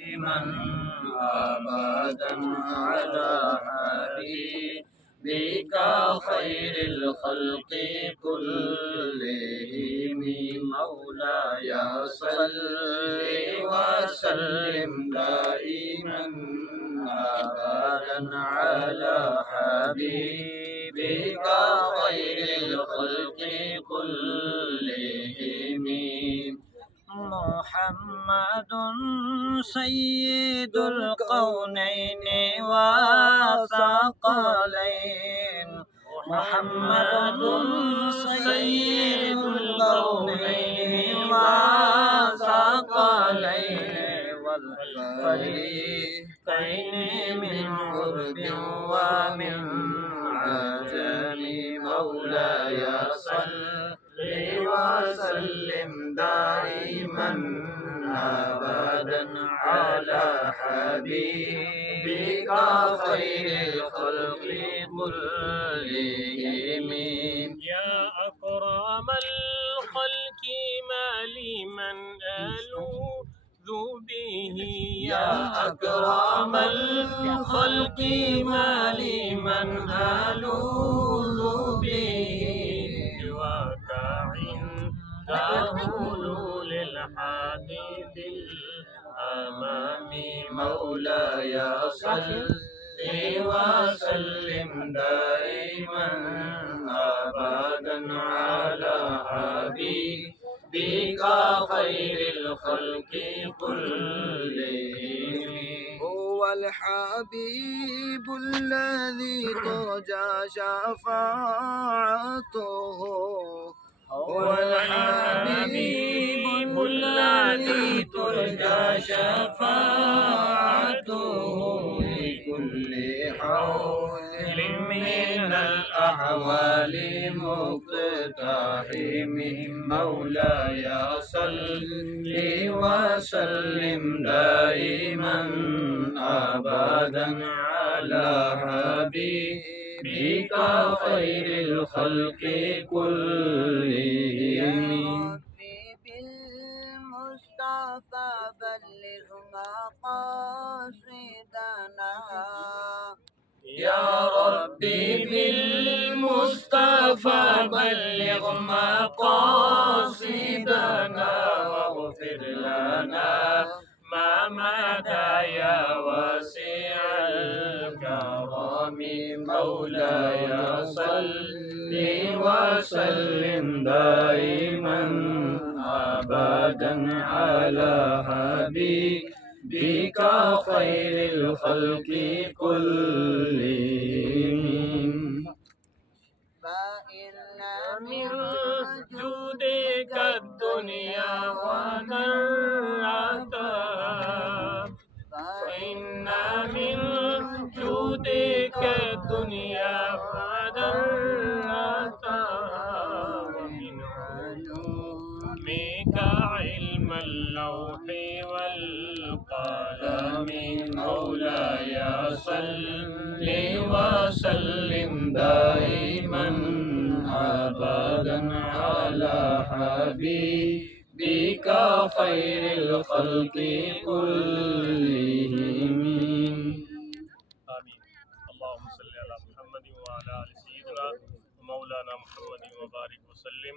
من أبدا على حبيبك خير الخلق كلهم مولاي صل وسلم دائما أبدا على حبيبك خير الخلق كلهم محمد سيد الكونين والثقلين محمد سيد الكونين والثقلين والفريقين من قرب ومن عجم مولاي صل وسلم دائما أبدا على حبيبك خير الخلق كلهم يا أكرم الخلق ما لي من ألوذ به يا أكرم الخلق ما لي من ألوذ به حلول الحديث الأمام مولاي صل وسلم دائما أبدا على حبيبك خير الخلق كلهم هو الحبيب الذي ترجى شفاعته هو الحبيب الذي ترجى شفاعته لكل حول من الأحوال مقتحم مولاي صل وسلم دائما أبدا على حبيبك خير الخلق كلهم بالمصطفى بلغ مقاصدنا يا ربي بالمصطفى بلغ مقاصدنا واغفر لنا ما مدى يا واسع الكرم مولاي صل وسلم دائما أبدا على حبيبك خير الخلق كلهم فإن من جودك الدنيا وذرتها فإن من جودك الدنيا وذرتها ومن علومك علم اللوح والقلم مولاي صل وسلم دائما أبدا على حبيبك خير الخلق كلهم آمين اللهم صل على محمد وعلى آل سيدنا ومولانا محمد وبارك وسلم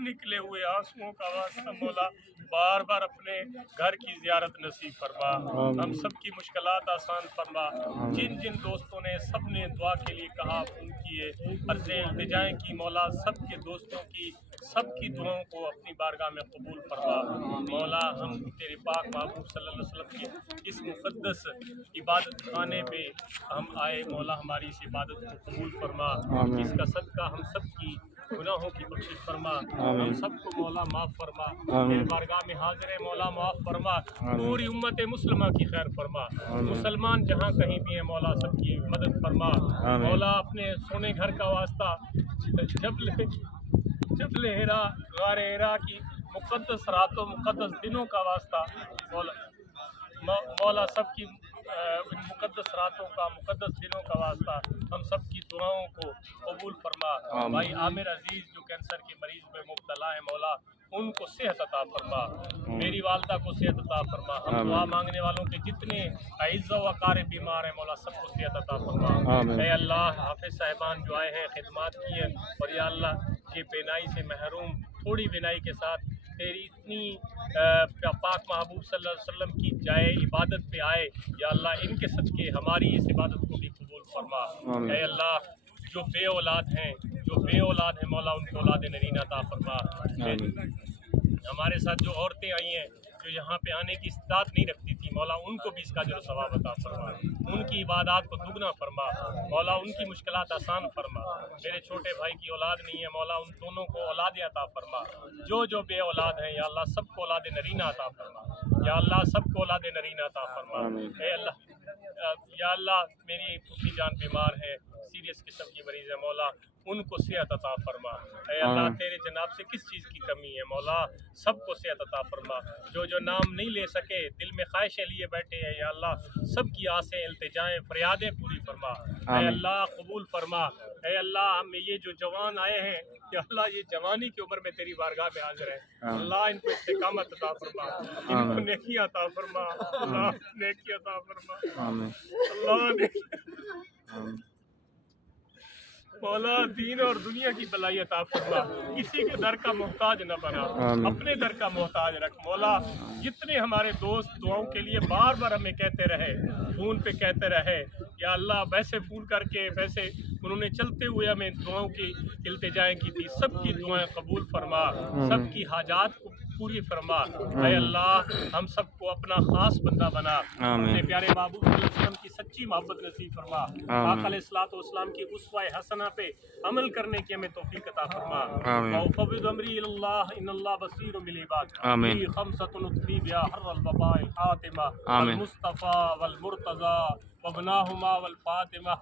نکلے ہوئے آنسوؤں کا واسطہ مولا بار بار اپنے گھر کی زیارت نصیب فرما، ہم سب کی مشکلات آسان فرما۔ جن جن دوستوں نے سب نے دعا کے لیے کہا، فون کیے، عرضیں التجائیں کی، مولا سب کے دوستوں کی سب کی دعاؤں کو اپنی بارگاہ میں قبول فرما۔ مولا ہم تیرے پاک محبوب صلی اللہ علیہ وسلم کے اس مقدس عبادت خانے پہ ہم آئے، مولا ہماری اس عبادت کو قبول فرما، اس کا صدقہ ہم سب کی گناہوں کی بخشش فرما، ہم سب کو مولا معاف فرما، تیرے بارگاہ میں حاضر ہے مولا معاف فرما، پوری امت مسلمہ کی خیر فرما، مسلمان جہاں کہیں بھی ہیں مولا سب کی مدد فرما، مولا اپنے سونے گھر کا واسطہ جبل ہیرا غار ہیرا کی مقدس راتوں مقدس دنوں کا واسطہ مولا سب کی ان مقدس راتوں کا مقدس دنوں کا واسطہ ہم سب کی دعاؤں کو قبول فرما۔ بھائی عامر عزیز جو کینسر کے مریض میں مبتلا ہے مولا ان کو صحت عطا فرما، میری والدہ کو صحت عطا فرما، ہم دعا مانگنے والوں کے جتنے اعزاء و اقارب بیمار ہیں مولا سب کو صحت عطا فرما۔ اے اللہ حافظ صاحبان جو آئے ہیں خدمات کی ہیں، اور یا اللہ یہ بینائی سے محروم تھوڑی بینائی کے ساتھ تیری اتنی پاک محبوب صلی اللہ علیہ وسلم کی جائے عبادت پہ آئے، یا اللہ ان کے صدقے ہماری اس عبادت کو بھی قبول فرما۔ اے اللہ جو بے اولاد ہیں مولا ان کو اولاد نرینہ عطا فرما۔ ہمارے ساتھ جو عورتیں آئی ہیں جو یہاں پہ آنے کی استطاعت نہیں رکھتی تھی مولا ان کو بھی اس کا اجر و ثواب عطا فرما، ان کی عبادات کو دگنا فرما، مولا ان کی مشکلات آسان فرما۔ میرے چھوٹے بھائی کی اولاد نہیں ہے مولا ان دونوں کو اولاد عطا فرما، جو بے اولاد ہیں یا اللہ سب کو اولاد نرینہ عطا فرما، یا اللہ سب کو اولاد نرینہ عطا فرما۔ اے اللہ یا اللہ میری پھوپھی جان بیمار ہے، سیریس قسم کی مریض ہے مولا ان کو صحت عطا فرما۔ اے اللہ تیرے جناب سے کس چیز کی کمی ہے مولا سب کو صحت عطا فرما، جو نام نہیں لے سکے دل میں خواہشیں لیے بیٹھے ہیں یا اللہ سب کی آسیں التجائیں فریادیں پوری فرما۔ اے اللہ قبول فرما۔ اے اللہ ہم یہ جو جوان آئے ہیں یا اللہ یہ جوانی کی عمر میں تیری بارگاہ میں حاضر ہے، اللہ ان کو استقامت عطا فرما، ان کو نیکی عطا فرما، اللہ نیکی عطا فرما، اللہ مولا دین اور دنیا کی بلائی عطا فرما، کسی کے در کا محتاج نہ بنا، اپنے در کا محتاج رکھ مولا۔ جتنے ہمارے دوست دعاؤں کے لیے بار بار ہمیں کہتے رہے، فون پہ کہتے رہے یا اللہ ویسے فون کر کے ویسے انہوں نے چلتے ہوئے ہمیں دعاؤں کی التجائیں کی تھی، سب کی دعائیں قبول فرما، سب کی حاجات کو پوری فرما۔ اے اللہ ہم سب کو اپنا خاص بندہ بنا، اپنے پیارے محبوب صلی اللہ علیہ وسلم کی سچی محبت نصیب فرما، آقا علیہ الصلوۃ والسلام کی اسوہ حسنہ پہ عمل کرنے کی ہمیں توفیق عطا فرما۔ وافوض امری الی اللہ ان اللہ بصیر بالعباد، فی خمسۃ نطفی بها حر الوباء الحاتمہ المصطفیٰ والمرتضیٰ وابناہما والفاطمہ۔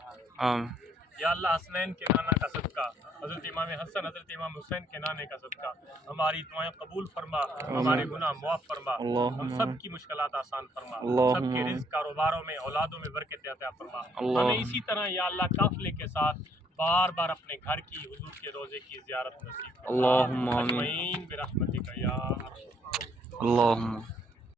یا اللہ حسنین کے نانا کا صدقہ، حضرت امام حسن حضرت امام حسین کے نانے کا صدقہ ہماری دعائیں قبول فرما، ہمارے گناہ معاف فرما، ہم سب کی مشکلات آسان فرما، سب کے رزق کاروباروں میں اولادوں میں برکت عطا فرما، ہمیں اسی طرح یا اللہ قافلے کے ساتھ بار بار اپنے گھر کی حضور کے روزے کی زیارت نصیب فرما، اجمعین برحمتک یا ارحم۔